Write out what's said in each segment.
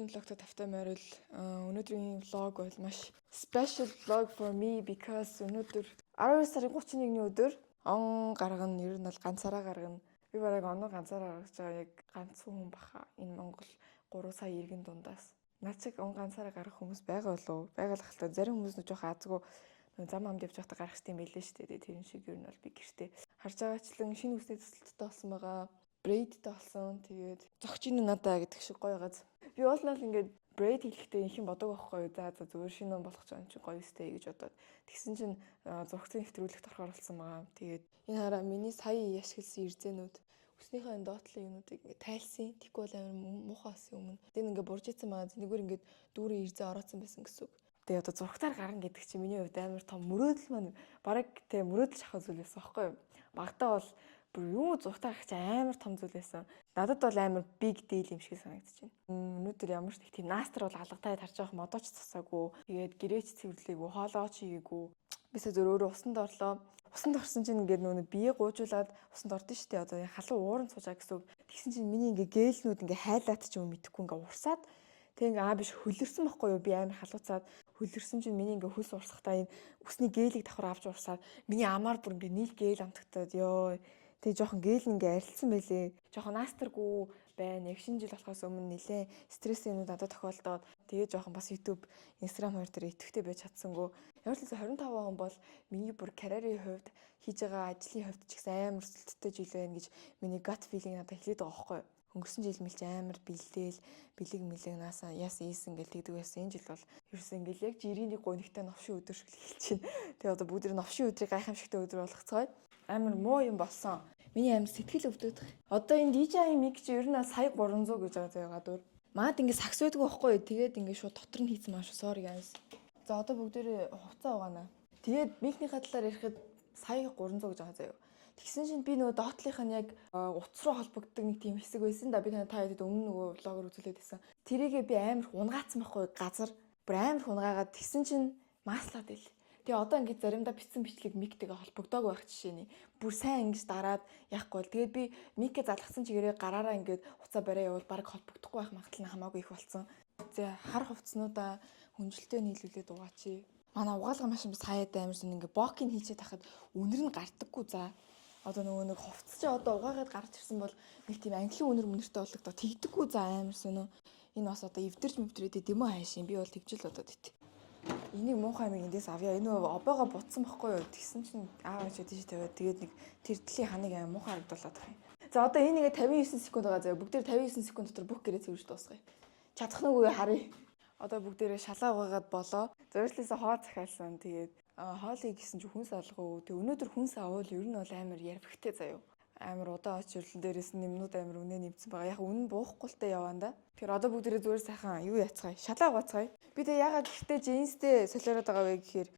шинэ vlogтой тавтай морил. Өнөөдрийн vlog бол маш special vlog for me because өнөөдөр 12 сарын 31-ний өдөр он гаргана. Ер нь бол ганцаараа гаргана. Би барайг оноо ганцаараа гаргаж байгаа яг ганцхан хүн баха. Энэ Монгол 3 сая иргэн дундаас. Наад шиг он ганцаараа гарах хүмүүс байгаа болов уу? Байгаа л хальтаа зарим хүмүүс нь жоох азгүй зам амд явж байхдаа гарах тийм байлээ шүү дээ. Тэр шиг ер нь бол би гэртээ харж байгаачлан шинэ үсний төсөлттэй болсон байгаа. Braidтэй болсон. Тэгээд зогчин надаа гэдэг шиг гоё газ. Би уулнаас ингээд braid хийхдээ их юм бодог байхгүй юу? За зүгээр шинэ юм болох ч юм чи гоё өстэй гэж бодоод. Тэгсэн чинь зургацын нэвтрүүлэгт орохоор болсон байгаа. Тэгээд энэ хараа миний сая яшгэлсэн ирзэнүүд өснийхөө энэ доотлын юмнуудыг ингээд тайлсан. Тэггүй бол амар муухай болсон өмнө. Тэгээд ингээд бурж ийцэн байгаа. Нэгүр ингээд дүүрэн ирзэн орооцсон байсан гэсэн үг. Тэгээд одоо зургатаар гарна гэдэг чинь миний хувьд амар том мөрөөдөл маань бараг тэ мөрөөдөл шахах зүйл байсан байхгүй юу? Багтаа бол бүр юу зургатаар гарч амар том зүйл байсан. Надад бол амар big deal юм шиг санагдаж байна. Өнөөдөр ямар ч нэг тийм наастар бол алгатаад харж байгаа модооч цасаагүй. Тэгээд гэрээч цэвэрлэегүй, хоолооч хийгээгүй. Бисээ зөөр өөрөө усанд орлоо. Усанд орсон чинь ингээд нөө бие гуужуулаад усанд ордон штэ. Одоо халуун ууран цуужаа гэсэн үг. Тэгсэн чинь миний ингээд гээлнүүд ингээд хайлаад ч юм мэдэхгүй ингээд урсаад тэг ингээ биш хөлөрсөн байхгүй юу? Би амар халууцаад хөлөрсөн чинь миний ингээ хөлс урсахтаа энэ усны гээлийг давхар авч урсаад миний амаар бүр ингээ нийл гээл амтагтаад ёо. Тэг жоохон гээл ингээ арилсан байлээ. Жоохон наастаргүй байна. Яг шинэ жил болохоос өмнө нэлээ стрессийн надад тохиолдоод тэгээ жоохон бас YouTube, Instagram хоёр дээр идэвхтэй байж чадсангүй. Ямар ч хэлсэн 25 он бол миний бүр карьерийн хувьд хийж байгаа ажлын хувьд ч гэсэн амар өсөлттэй жил байна гэж миний gut feeling надад хэлээд байгаа байхгүй юу? Өнгөрсөн жил мэлч амар бэлдээл бэлэг мэлэг наасаа яасан ийсэн гэл тэгдэг байсан. Энэ жил бол ерөөсөө ингээл яг жирийн нэг гонигтай новшин өдөр шиг хэлж байна. Тэгээ одоо бүгд новшин өдрийг гайхамшигтай өдөр болгоцгоо. Амар муу юм болсон. Миний амар сэтгэл өвдөд. Одоо энэ DJI mic чи ер нь сая 300 гэж байгаа заяа гадуур. Маад ингээд сакс байдаг байхгүй юу? Тэгээд ингээд шууд дотор нь хийцэн маш sorry guys. За одоо бүгдээрээ хувцас угаана. Тэгээд микний талаар ярихад сая 300 гэж байгаа заяа. Тэгсэн чинь би нөгөө доотлынх нь яг утас руу холбогддог нэг тийм хэсэг байсан да. Би та хэд өмнө нөгөө влогоор үзүүлээд байсан. Тэрийгээ би амар унгаацсан байхгүй газар. Бүр амар унгаагаад тэгсэн чинь маслаад ил. Тэгээ одоо ингээд заримдаа бичсэн бичлэг миктэйгээ холбогдоог байх жишээний. Бүр сайн ингэж дараад яахгүй бол тэгээд би микээ залгасан чигээрээ гараараа ингээд уцаа бариа явуул баг холбогдохгүй байх магадлал нь хамаагүй их болсон. За хар хувцснуудаа хүнжилтээ нийлүүлээд угаачи. Манай угаалга машин бас хаяад амар сүн ингээд бокийг хийчихэд хахад үнэр нь гардаггүй за. Одоо нөгөө нэг хувцас чи одоо угаагаад гарч ирсэн бол нэг тийм англин үнэр мөнөртэй болдог тэгдэггүй за амар сүнөө. Энэ бас одоо эвдэрч мөвтрээд дэмөө хайшин би бол тэгжил бодоод ит. Энийг муухай юм эндээс авъя. Энэ обоогоо бутсан байхгүй юу? Тэгсэн чинь аав ээж тийш тавиад тэгээд нэг тэр дэлхийн ханыг амар муухай харагдуулаад байгаа юм. За одоо энэ нэгэ 59 секунд байгаа заяа. Бүгдээр 59 секунд дотор бүх гэрээ цэвэрж дуусгая. Чадах нүггүй харъя. Одоо бүгдээрээ шалаа угаагаад болоо. Зуршлаасаа хоо захиалсан. Тэгээд хоолыг гисэн чи хүнс алгаа. Тэг өнөөдөр хүнс авал ер нь бол амар ярвхтэй заяа. Амар удаан очирлон дээрээс нэмнүүд амар үнэ нэмсэн байгаа. Яг үнэн буухгүй л та яваанда. Тэгэхээр одоо бүгдээрээ зүгээр сайхан юу яцгаая? Шалаа угаацгаая. Би тэг ягаад гэхдээ джинстэй солиороод байгаа вэ гэхээр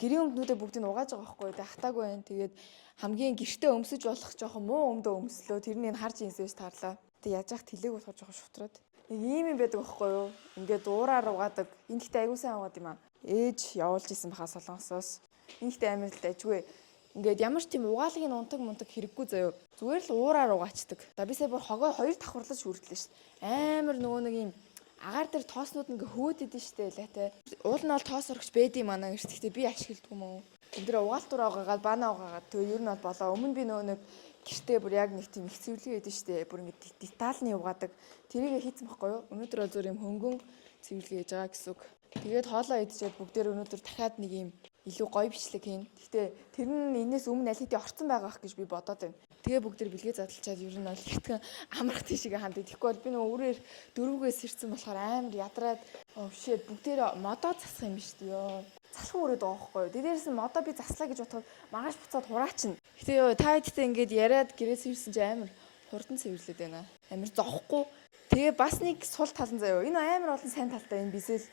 гэрийн өмднүүдээ бүгдийг нь угааж байгаа байхгүй. Тэг хатаагүй байна. Тэгээд хамгийн гэртээ өмсөж болох жоохон муу өмдөө өмслөө. Тэрнийг харж инсэж таарлаа. Тэг яаж яах тэлээг болохоор жоохон шутраад. Нэг ийм юм байдаг байхгүй юу? Ингээд уураар угаадаг. Энэ гэхдээ аягүй сайн угаад юм аа. Ээж явуулж исэн баха Солонгосоос. Энэ ихтэй амар л дайжгүй. Ингээд ямар ч тийм угаалгын унтаг хэрэггүй заяо. Зүгээр л уураар угаачдаг. За бисээ бүр хогоо хоёр давхарлаж хүртлээ шүү дээ. Амар нөгөө нэг юм агаар дээр тооснууд ингээ хөөдөд штэ лээ те. Уул нь бол тоос орогч бэд юм аа гэрт. Гэхдээ би ашигладаг юм уу? Өдрөө угаалтур угаагаад банаа угаагаад тэгээ ер нь бол болоо. Өмнө би нөгөө нэг гэртээ бүр яг нэг тийм их цэвэрлэг хийдэж штэ. Бүр ингээ детальны угаадаг. Тэрийгэ хийцэн байхгүй юу? Өнөөдөр бол зөв юм хөнгөн цэвэрлэг хийж байгаа гэсэн үг. Тэгээд хоолоо идчихээд бүгдээр өнөөдөр дахиад нэг юм илүү гоё бичлэг хийн. Гэхдээ тэр нь энэс өмнө аль хэдийн орцсон байгаа ах гэж би бодоод байна. Тэгээ бүгдээр бэлгээ задлчаад ер нь бол хитгэн амрах тийшээ ханддаг. Тэгэхгүй бол би нөгөө өөрөөр дөрвгөөс ирсэн болохоор амар ядраад shit бүгдээр модоо засах юм биш үү ёо. Залхуу өрөөд байгаа байхгүй юу. Дээрээс нь модоо би заслаа гэж бодоход магаш буцаад хураачна. Гэтэ та хэдтэй ингээд яриад гэрээс ирсэн чи амар хурдан цэвэрлээд байна. Амар зовхгүй. Тэгээ бас нэг сул тал нь заяа. Энэ амар олон сайн талтай энэ бисэл.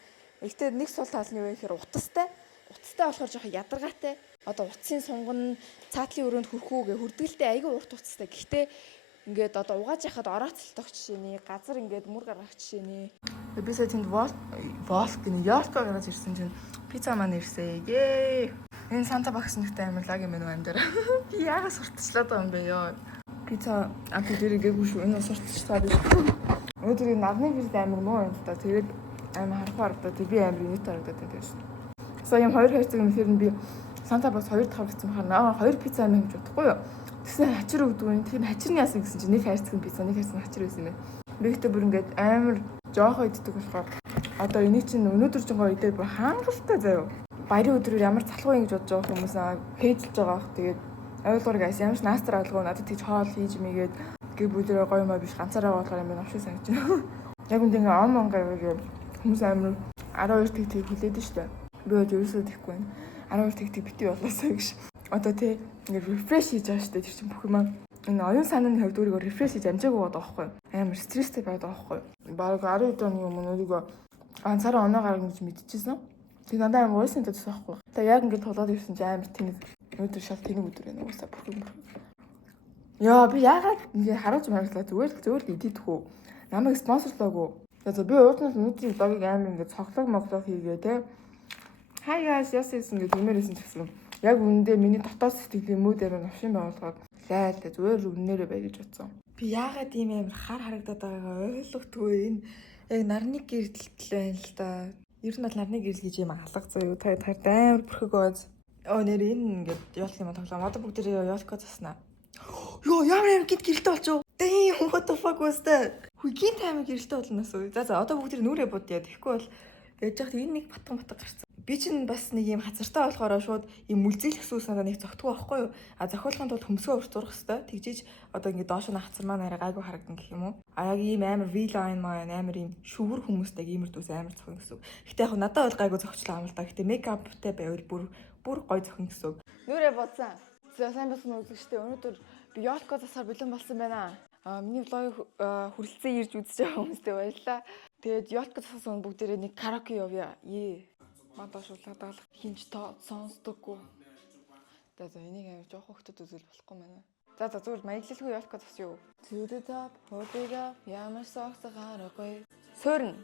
Гэхдээ нэг сул тал нь юу вэ гэхээр утастай. Утастай болохоор жоохон ядаргаатай. Одоо утасын сунган цаатлын өрөөнд хөрхүүгээ хүрдгэлтэй айгүй урт утастай. Гэхдээ ингээд одоо угааж яхад орооцолтох жишээний газар ингээд мөр гаргах жишээний. Бисээ тэнд волт гэнэ ялко гараад ирсэн чинь пицца маань ирсэн. Ее. Энэ Санта багс нэгтэй амарлаг юм байна амдаар. Би яагаас сурталчлаад байгаа юм бэ ёо. Пицца апи дэрэггүй шүү. Энэ сурталчлаад Өнөөдөр нарны бэрд амар муу юм л та. Тэгээд амар харахаар одоо тэг би амар нийт харагдаад байна гэсэн. So юм 2 хайрцаг юм хэрэг би Санта бас 2 дахь гэсэн бахаа 2 пицца амин гэж бодохгүй юу. Тэгсэн хачир өгдөг юм. Тэр хачирны яасан гэсэн чинь нэг хайрцаг пицца нэг хайрцаг хачир байсан юм. Би ихтэй бүр ингээд амар жоохоо иддэг болохоор одоо энийг чинь өнөөдөр жингоо идээд бүр хангалттай заяа. Баярын өдрөөр ямар залхуу юм гэж бодож байгаа хүмүүс хээжилж байгаа бах. Тэгээд ойлгоорыг ас ямар ч наастар алгаа надад тийж хоол хийж мэгээд гэ бүлэрээ гоё маа биш ганцаараа болохоор юм авшиг санаж байна. Яг үндэ ингээ ом онгаа хүмүүс амар 12 тэг хүлээд нь штэ. Би одоо ерөөсөө тэхгүй байна. 12 тэг бити болоосоо гэж. Одоо тий ингээ рефреш хийж байгаа штэ тэр чинь бүх юм энэ оюун санааны хувьд өөрийгөө рефреш хийж амжаагүй байгаа байхгүй. Амар стресстэй байдаг байхгүй. Бараг 12 оны өмнө өөрийгөө ганцаараа оноо гаргана гэж мэдчихсэн. Тэг надад амар уйсан гэдэг байхгүй. Тэгээ яг ингээ тулаад ирсэн чинь амар тэнэг өнөөдөр шал тэнэг өдөр байна уусаа бүрхэн. Яа би яагаад ингээ харуулж мараглаа зүгээр л идэдэх үү. Намайг спонсорлоогүй. За би уурнаас өнөөдрийн блогийг амар ингээ цоглог моглог хийгээ те. Hi guys яасан ингээ тиймэрсэн гэсэн. Яг үнэндээ миний дотоод сэтгэлийн мөдөр навшин байгуулгаад лайл зүгээр үнээрээ бай гэж бодсон. Би яагаад ийм амар хар харагдаад байгаагаа ойлгохгүй энэ яг нарны гэрэлтэл байна л да. Ер нь бол нарны гэрэл гэж юм алга зөө та амар бүрхэг бооз. Нэр энэ ингээд яалт юм тоглоом. Одоо бүгд яалко заснаа. Йоо ямар гид гэрэлтэй болчих. Damn what the fuck was that? Хүйгийн таймер гэрэлтэй болноос үү. За одоо бүгд нүрээ будъя. Тэгэхгүй бол яаж яхад энэ нэг батган гарсан. Би чинь бас нэг юм хазартай болохоор шууд юм үлзээл хэсүүс надад нэг зогтгоо байхгүй юу? Зохиолохын тулд хөмсгөө урт зурах хэвээр. Тэгжиж одоо ингэ доош нь хацар маань арай гайгүй харагдан гэх юм уу? Яг ийм амар V-line маань амар ийм шүвэр хүмүүстэй иймэр дүүс амар зохион гэсэн. Гэтэ яг надад бол гайгүй зохичлаа юм л да. Гэтэ мейкаптай байвал бүр гоё зохион гэсэн. Нүрээ бодсон. За сайн болсон үзэгчтэй өнөөдөр би Yolko засаар бэлэн болсон байна. Миний влогийг хүрэлцэн ирж үзэж байгаа хүмүүстээ баярлалаа. Тэгээд Yolko засаас бүгдээрээ нэг караоке явъя. Мадаш улгадаал хинж сонсдоггүй. За энийг амар жоох хөлтөд үзэл болохгүй мэнэ. За зүгээр маяглалгүй Yolko зас юу. To the top, hold it up, ямар согсоо гарахгүй. Сөрн.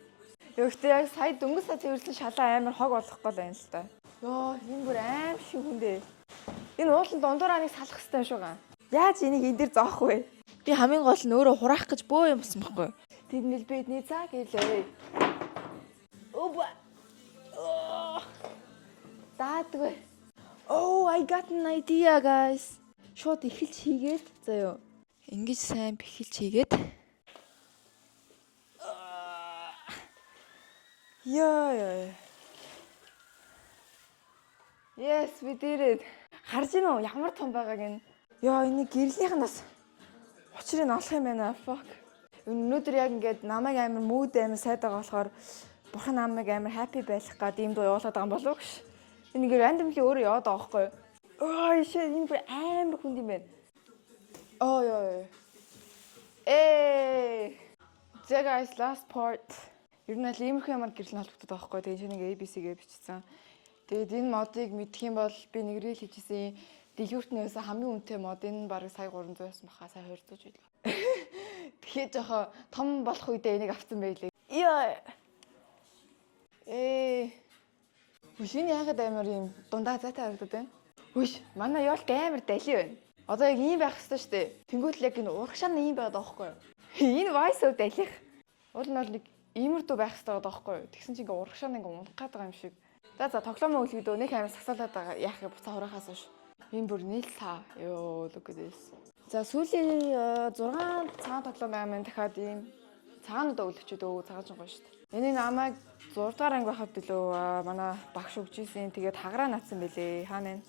Гэхдээ яг сая дөнгөж сая цэвэрлсэн шалаа амар хог болох гол байна л та. Йоо, энэ бүр аим шиг хүндээ. Энэ уулын дундуур аныг салах хэрэгтэй шүү га. Яаж энийг энэ дээр зоох вэ? Би хамгийн гол нь өөрөө хураах гэж бөө юм болсон байхгүй. Тэдний бидний цаг хэлээ. Оба. Даадгүй. Oh, I got an idea, guys. Шууд эхэлж хийгээд заяа. Ингэж сайн бэхэлж хийгээд. Яа. Yes, we did it. Харж гинөө ямар том байгааг нь. Яа, энэ гэрлийнх нь бас учрыг олох юм байна. Fuck. Өнөөдөр яг ингээд намайг амар mood амар сайд байгаа болохоор бурхан намайг амар happy байх гад ийм дуу явуулаад байгаа юм болов уу? Энэ ингээ randomly өөрөө яваад байгаа байхгүй юу? Ой, shit, энэ бүр амар хүнд юм байна. Ой. The guys last part. Ер нь л иймэрхүү ямар гэрэл холбогддог байгаа байхгүй юу? Тэгээ нэг ABC-гээ бичсэн. Тэгээд энэ модыг мэдэх юм бол би нэг рeel хийжсэн. Дэлгүүртнээс хамгийн үнэтэй мод энэ бараг сая 300-аас баха сая 200 ч байлаа. Тэгэхээр жоохон том болох үедээ энийг авсан байлээ. Яа. Үшийн яагаад амар юм дундаа зайтай харагдаад байна? Үш, манай Yolko амар дали байна. Одоо яг ийм байх хэрэгтэй шүү дээ. Тэнгүүт л яг энэ урагшаа нь ийм байгаад байгаа байхгүй юу? Энэ voice out далих. Уул нь бол нэг иймэрдүү байх хэрэгтэй байгаа байхгүй юу? Тэгсэн чинь ингээ урагшаа нь ингээ унах гээд байгаа юм шиг. За тоглоомоо үлгэдөө нэг амар сагсаалаад байгаа. Яах вэ? Буцаа хураахаас хойш. Энэ бүр нийлсаа. Ёо, look at this. За сүүлийн 6 цагаан тоглоом байгаа юм дахиад ийм цагаануудаа үлгчээд цагаан жингоо шүү дээ. Энийг намайг 6 дугаар анги байхад төлөө манай багш өгч ийсэн. Тэгээд хагараа наацсан бэлээ. Хаана вэ?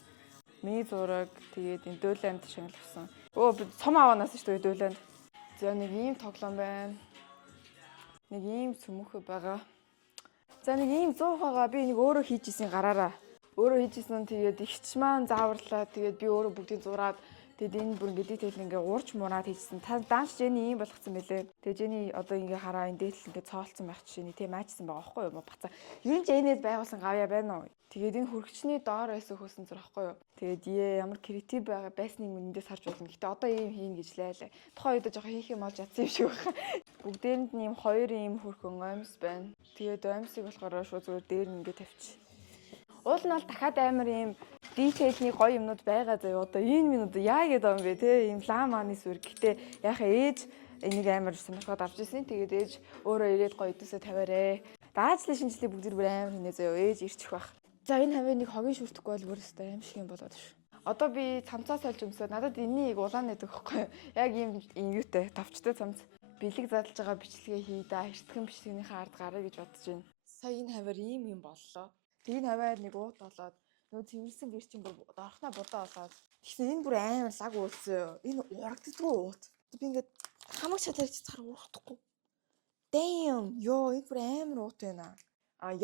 Миний зураг тэгээд энэ дөөлөнд шагналсан. Би цом аваанаас шүү дээ дөөлөнд. За нэг ийм тоглоом байна. Нэг ийм сүмөх байгаа. За нэг ийм 100 байгаа. Би нэг өөрөө хийжсэн гараараа. Өөрөө хийжсэн тэгээд ихч маань зааварлаа. Тэгээд би өөрөө бүгдийг зураад тэгээд энэ бүр ингэ дээтэл ингээ уурч мураад хийжсэн. Та данч Jenny ийм болгоцсон байлээ. Тэгээд Jenny одоо ингээ хараа энэ дээтэл ингээ цоолцсон байх жишээний тийм аачсан байгаа байхгүй юу? Бацаа. Ер нь Jenny-д байгуулсан гавья байна уу? Тэгээд энэ хөргөчний доор байсан хөөсөн зур байхгүй юу? Тэгээд ямар креатив байгаа байсныг үнэндээ сарж болно. Гэтэ одоо ийм хийн гэж лайлаа. Тухайн үед жоохон хийх юм олж чадсан юм шиг байна. Бүгдээрэнд нь ийм хоёр ийм хөрхөн оймс байна. Тэгээд оймсыг болохоор шууд зүгээр дээр нь ингээ тавьчих. Уул нь бол дахиад амар ийм detail-ний гоё юмнууд байгаа заяа. Одоо энэ минь одоо яа гэдэг юм бэ те? Ийм ламаны сүр. Гэтэ яхаа ээж Энийг амар сонирхоод авч ирсэн. Тэгээд ээж өөрөө ирээд гоё идэвсээ тавиарэ. Дараа жилийн шинэ жилийн бүгд бүр амар хийнэ заяа. Ээж ирчих байх. За энэ хавь нэг хогийн шүртэхгүй бол бүр өстой аим шиг юм болоод ш. Одоо би цамцаа сольж өмсөд надад энэнийг улаан нэдэг хөхгүй. Яг ийм юутай товчтой цамц. Бэлэг задлж байгаа бичлэгээ хий да. Эртхэн бичлэгнийхээ ард гараа гэж бодож байна. Сая энэ хавьар ийм юм боллоо. Тэг энэ хавьар нэг уут болоод нөө цэвэрлсэн гэр чинь бүр дорхноо будаа болоод тэгсэн энэ бүр амар лаг уулсан. Энэ урагддаггүй уут. Би ингээд хамаг чадварч цаар урахгүй. Damn, ёо энэ бүр амар уут байна.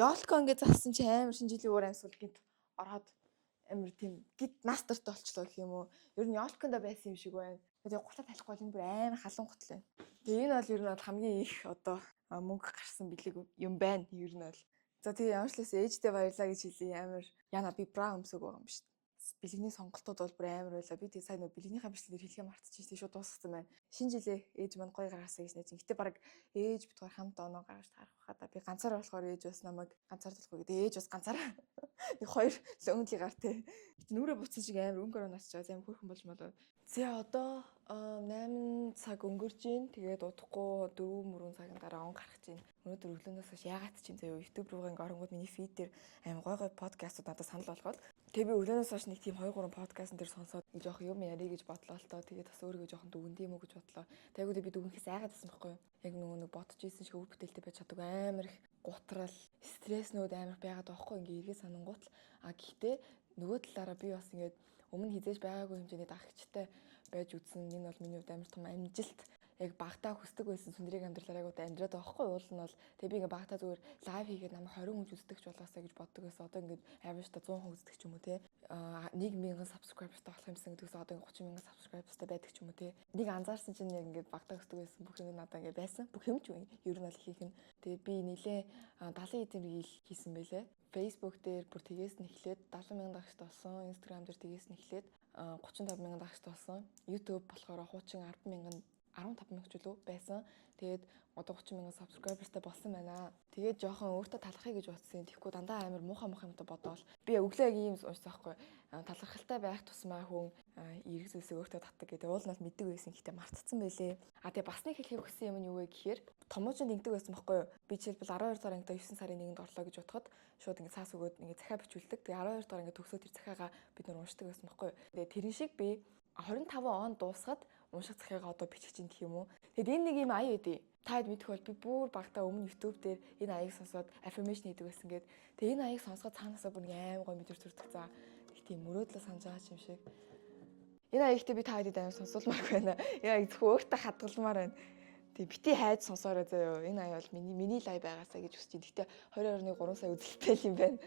Ёлко ингээд зассан чи амар шинэ жилийн өөр амьсгал гинт ороод амар тийм гид настартай болчлоо гэх юм уу. Ер нь ёлкондо байсан юм шиг байна. Тэгээ гутаа талахгүй бол энэ бүр амар халуун гутал байна. Тэгээ энэ бол ер нь хамгийн их одоо мөнгө гарсан бэлэг юм байна. Ер нь бол. За тэгээ ямар ч лээс ээжтэй баярлаа гэж хэлээ. Амар яна би бра өмсөг байгаа юм шүү дээ. Бэлгэний сонголтууд бол бүр амар байлаа. Би тэг сайн нөө бэлгийнхаа бичлэгээр хэлхээ мартчихжээ. Тэг шууд дуусгасан байна. Шинэ жилээ ээж манд гоё гаргасаа гэж найз. Гэтэ баг ээж битгаар хамт оноо гаргаж таарах хаа. Би ганцаараа болохоор ээж бас намайг ганцаардуулахгүй гэдэг. Ээж бас ганцаараа. Нэг хоёр лөнгөлийн гар те. Гэтэ нүрээ буцсан шиг амар өнгөрөө насчаа. Амар хөөрхөн болж молоо. За одоо 8 цаг өнгөрж гин. Тэгээд удахгүй 4-3 цагийн дараа он гарах чинь. Өнөөдөр өглөөнөөс хойш яагаад чинь заяа YouTube руугаа ингээ оронгууд миний фид дээр амар гой подкастууд надад санал болгоод тэгээ би өглөөнөөс хойш нэг тийм 2-3 подкастн дээр сонсоод жоох юм ярих гэж бодлоо л тоо. Тэгээд бас өөрийгөө жоохон дүгнэв юм уу гэж бодлоо. Тэгвэл би дүгнэхээс айгаад байсан байхгүй юу? Яг нэг бодож ийсэн шиг өв бүтээлтэй байж чаддаг амар их гутрал, стресснүүд амар байгаад байхгүй ингээ эргээ санангуут л гэхдээ нөгөө талаараа би бас ингээд өмнө хизээж байгаагүй хэмжээний дагагчтай байж үзсэн. Энэ бол миний хувьд амар том амжилт. Яг багтаа хүсдэг байсан сүндрийг амьдралаар яг удаа амьдраад байгаа хгүй уул нь бол тэгээ би ингээ багтаа зүгээр лайв хийгээд намайг 20 хүн үздэг ч болоосаа гэж боддог байсан. Одоо ингээ авижта 100 хүн үздэг ч юм уу те 1,000 subscriberтай болох юмсан гэдэгс одоо 30,000 subscriberтай байдаг ч юм уу те нэг анзаарсан чинь яг ингээ багтаа хүсдэг байсан бүх юм надаа ингээ байсан бүх юм ч юм ер нь бол ихийнх нь тэгээ би нэлээ 70 эдийн рeel хийсэн байлээ. Facebook дээр бүр тгээс нь эхлээд 70,000 дагагчтай болсон. Instagram дээр тгээс нь эхлээд 35,000 дагагчтай болсон. YouTube болохоор хуучин 15,000 ч үлээ байсан. Тэгээд одоо 30,000 subscriberтай болсон байна. Тэгээд жоохон өөртөө талархъя гэж бодсон. Тэгэхгүй дандаа амар муухай юмтай бодоол. Би өглөө яг ийм уншсан байхгүй. Талархалтай байх тусмаа хүн эрг зүйлсээ өөртөө татдаг гэдэг. Уул нь бол мэддэг байсан. Гэхдээ мартцсан байлээ. Тэгээ бас нэг хэлхийг хүссэн юм нь юу вэ гэхээр томоочонд ингэдэг байсан байхгүй юу? Би жишээлбэл 12 дугаар ангида 9 сарын 1-нд орлоо гэж бодоход шууд ингэ цаас өгөөд ингэ захиа бичүүлдэг. Тэгээ 12 дугаар ангид төгсөөд тэр захиагаа бид нар уншдаг байсан байхгүй юу? Тэгээ тэрэн шиг би 25 он дуусгаад унших захиагаа одоо бичих чинь гэх юм уу. Тэгэд энэ нэг юм аяа үдээ. Таад мэдэх бол би бүр багтаа өмнө YouTube дээр энэ аяыг сонсоод affirmation хийдэг байсан гээд тэгээ энэ аяыг сонсоход цаанаасаа бүр аим гой мэдэр төрдөг за. Тэг тийм мөрөөдлөө санаж байгаа юм шиг. Энэ аягтай би та хэдийд аим сонсуулмаар байна. Энэ аяг зөвхөн өөртөө хадгалмаар байна. Тэг бити хайж сонсоорой заяа. Энэ аяа бол миний лайв байгаасаа гэж хүсэж байна. Гэтэ 22.3 сая үзэлттэй юм байна.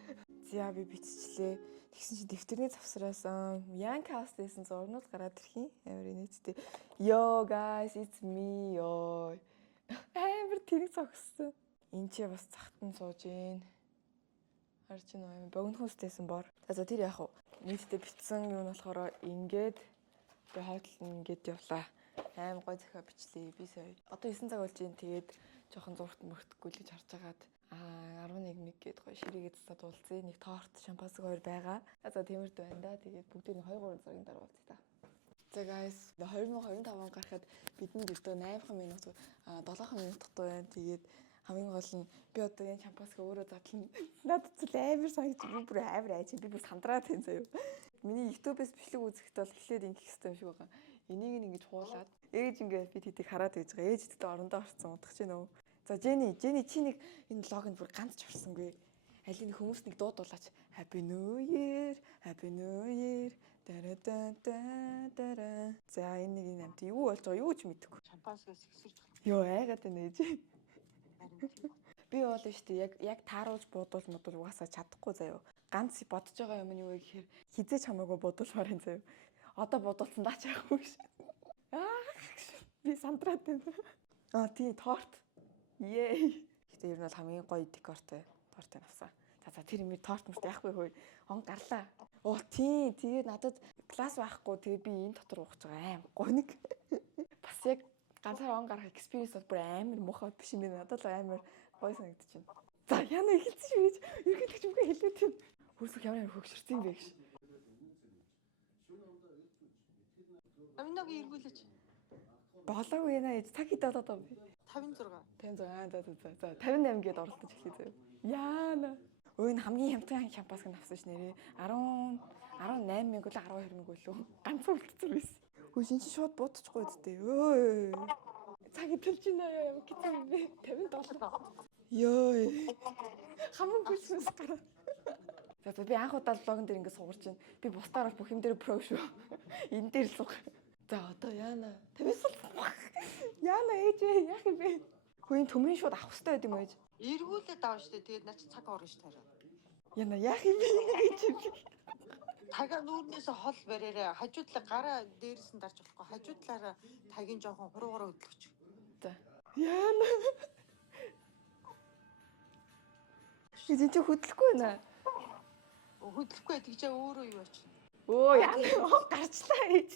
За би биччихлээ. Тэгсэн чинь дэвтэрний завсраас Yankast гэсэн зурнууд гараад ирэх юм. Амар инээдтэй. Yo guys, it's me. Yo. Амар тэрэг зогссон. Энд чи бас цагтан сууж гин. Харж байна уу? Богинохостэйсэн бор. За тэр яах вэ? Нийтдээ бичсэн юм нь болохоор ингээд би хойдолд нь ингээд явлаа. Аим гой захиа бичлээ. Би сая. Одоо 9 цаг болж гин. Тэгээд жоохон зургт мөрөхгүй л гэж харж агаад 11 мэг гээд гоё ширээгээ цацаад уулзъя. Нэг торт, шампансаг хоёр байгаа. За тиймэрд байна да. Тэгээд бүгдийг 2-3 цагийн дараа уулзъя та. За guys, 2025 он гарахад бидний дэвтэр 8 минут 7 минут дутуу байна. Тэгээд хамгийн гол нь би одоо энэ шампансаг өөрөө задлана. Надад зүл амар санагч би бүр амар айж би бүр сандраад байна заяа. Миний YouTube-с бичлэг үзэхэд бол эхлээд ингэх хэрэгтэй юм шиг байгаа. Энийг ингэж хуулаад ээж ингээд би тэдийг хараад байж байгаа. Ээж тэд орондоо орцсон удах чинь нөө. За Jenny чи нэг энэ логонд бүр ганц ч орсонгүй. Аль нэг хүмүүс нэг дуудуулаач. Happy New Year, Happy New Year. Дара. За энэ нэг юм амт юу болж байгаа юу ч мэдэхгүй. Шампанскоос ихсэж байгаа. Йоо айгаад байна ээж. Би бол нь штэ яг тааруулж буудуул модул угаасаа чадахгүй заяа. Ганц бодож байгаа юм нь юу вэ гэхээр хизээч хамаагүй буудуулмаар юм заяа. Одоо буудуулсан даач яахгүй ш. Би сандраад байна. Тийм торт. Yay. Гэтэ ер нь бол хамгийн гоё декортой тортыг авсан. За тэр юм торт мөрт яахгүй хөөе. Он гарлаа. Тийм тэгээд надад класс байхгүй тэгээд би энэ дотор уух гэж байгаа аим гоё нэг. Бас яг ганцаар он гарах experience бол бүр амар муухай биш юм байна. Надад л амар гоё санагдчихэв. За яна эхэлсэн шүү гэж ерөнхийдөө чимгээ хэлээд тийм. Хөөсөх ямар хөгшөрсөн юм бэ гэж. Аминагийн эргүүлээч. Болоогүй яана ээж цаг хэд болоод байгаа бэ? 56. 56 за 58 гээд оролдож эхлэе заяа. Яана. Өө энэ хамгийн хямдхан шампаск нь авсан ш нэрээ 18 мянга л 12 мянга болов. Ганцхан үлдсэн байсан. Хөө шин чи шууд буудчихгүй үсттэй. Өө. Цаг идэлж байна яа ямар гэсэн бэ? 57. Ёо. Хамаг гүсмэс гараа. За би анх удаа блогон дээр ингэ суугарч байна. Би бусдаар бол бүх юм дээр про шүү. Энэ дээр л суух. За одоо яана. 50. Яана ээж яах юм бэ? Хөөе төмрийн шууд авах хэрэгтэй байд юм ээж. Эргүүлээд авна штэ. Тэгээд наа чи цаг орно ш тарай. Яна яах юм бэ ээж? Тага нүүрнээс хол бариараа хажуудлаа гараа дээрээс нь дарж болохгүй. Хажуудлаараа тагийн жоохон хуруугаар хөдлөж. За. Яана. Энд чи хөдлөхгүй нэ. Хөдлөхгүй тэгжээ өөрөө юу ач. Өө яана гарчлаа ээж.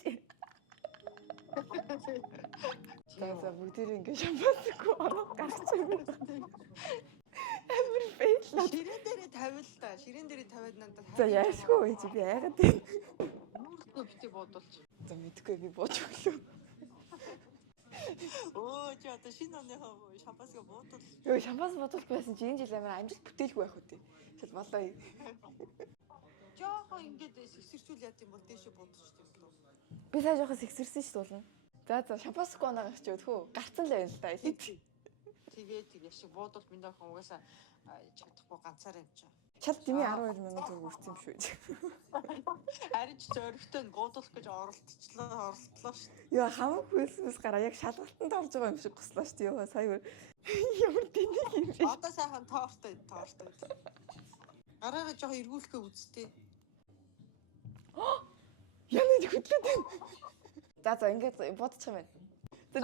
За бүгдээ ингэ шампасгүй оноо гарчихсан. Амар фейл. Ширээн дээрээ тавил та. Ширээн дээрээ тавиад надад. За яашгүй ээж би яагаад тийм. Нүүртөө битээ бодуулж. За мэдгүй би бууж өглөө. Оо чи одоо шинэ оныхоо шампасга буудвал. Йоо шампас бодуулахгүй байсан чи энэ жил амар амжилт бүтээлгүй байх үү тий. Тэгэл болоо. Жохоо ингээд сэгсэрчүүл яат юм бол дээшээ буудчихдаг юм дөө. Би сая жоохоо сэгсэрсэн ш дуулна. За шампасгүй оноо гарч өөхөө. Гарцсан л байна л та. Тэгээ шиг буудвал миний охин угаасаа чадахгүй ганцаараа юм чаа. Шал дими 12 мянган төгрөг өгсөн юм шүү. Харин ч зөрөгтэй буудуулах гэж оролтлоо шүү. Яа хамаг хөлсөс гараа яг шалгалтанд орж байгаа юм шиг гослоо шүү. Яа сая ямар тэнэг юм бэ? Одоо сайхан тоортой. Гараагаа жоохон эргүүлэхээ үзтээ. Яна чи хөдлөд байна. За ингээд бодчих юм байна. За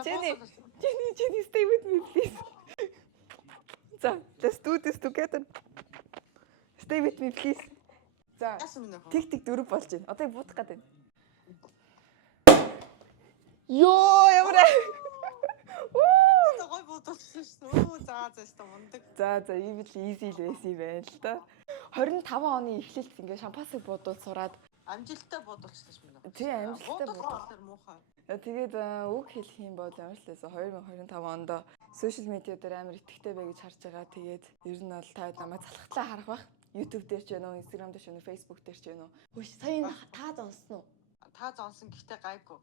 Jenny stay with me please. За let's do this together. Stay with me please. За тэг дөрөв болж байна. Одоо буудах гээд байна. Йоо ямар гой буудуулсан шүү. За мундаг. За ийм л easy л байсан байна л да. 25 оны эхлэлт ингээ шампасыг буудуул сураад амжилттай буудуулчихсан юм байна. Тий амжилттай буудуулсан муухай. Тэгээд үг хэлэх юм бол ямар ч лээс 2025 онд сошиал медиа дээр амар итгэвтэй бай гэж харж байгаа. Тэгээд ер нь бол та намайг залхахлаа харах бах. YouTube дээр ч байна уу, Instagram дээр ч байна уу, Facebook дээр ч байна уу. Хөөш сая та зонсон уу? Та зонсон гэхдээ гайгүй.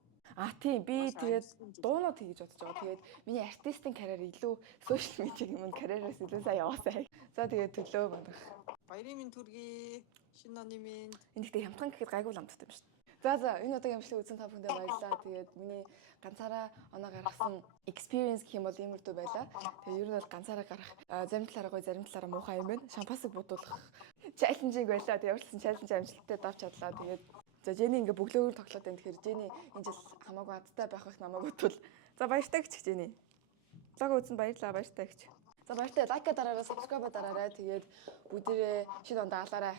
Тийм би тэгээд дуунууд хийж бодож байгаа. Тэгээд миний артистийн карьер илүү сошиал медиагийн карьераас илүү сайн яваасаа. За тэгээд төлөө бодох. Баярын минь төргий. Шинэ оны минь. Энд ихтэй хямдхан гэхэд гайгүй л амттай юм шүү. За энэ удаагийн амжилтыг үзэн та бүхэндээ баярлалаа. Тэгээд миний ганцаараа оноо гаргасан experience гэх юм бол иймэрдүү байлаа. Тэгээд ер нь бол ганцаараа гарах зарим талаараа гоё, зарим талаараа муухай юм байна. Шампасыг бодуулах чаленжинг байлаа. Тэгээд явуулсан чаленж амжилттай давч чадлаа. Тэгээд за Jenny ингээ бөглөөгөр тоглоод байна. Тэгэхээр Jenny энэ жил хамаагүй адтай байх их намайг бодвол. За баяртай гэж Jenny. Лог үзэн баярлалаа, баяртай гэж. За баяртай лайк дараарай, subscribe дараарай. Тэгээд бүгдээрээ шид онд даалаарай.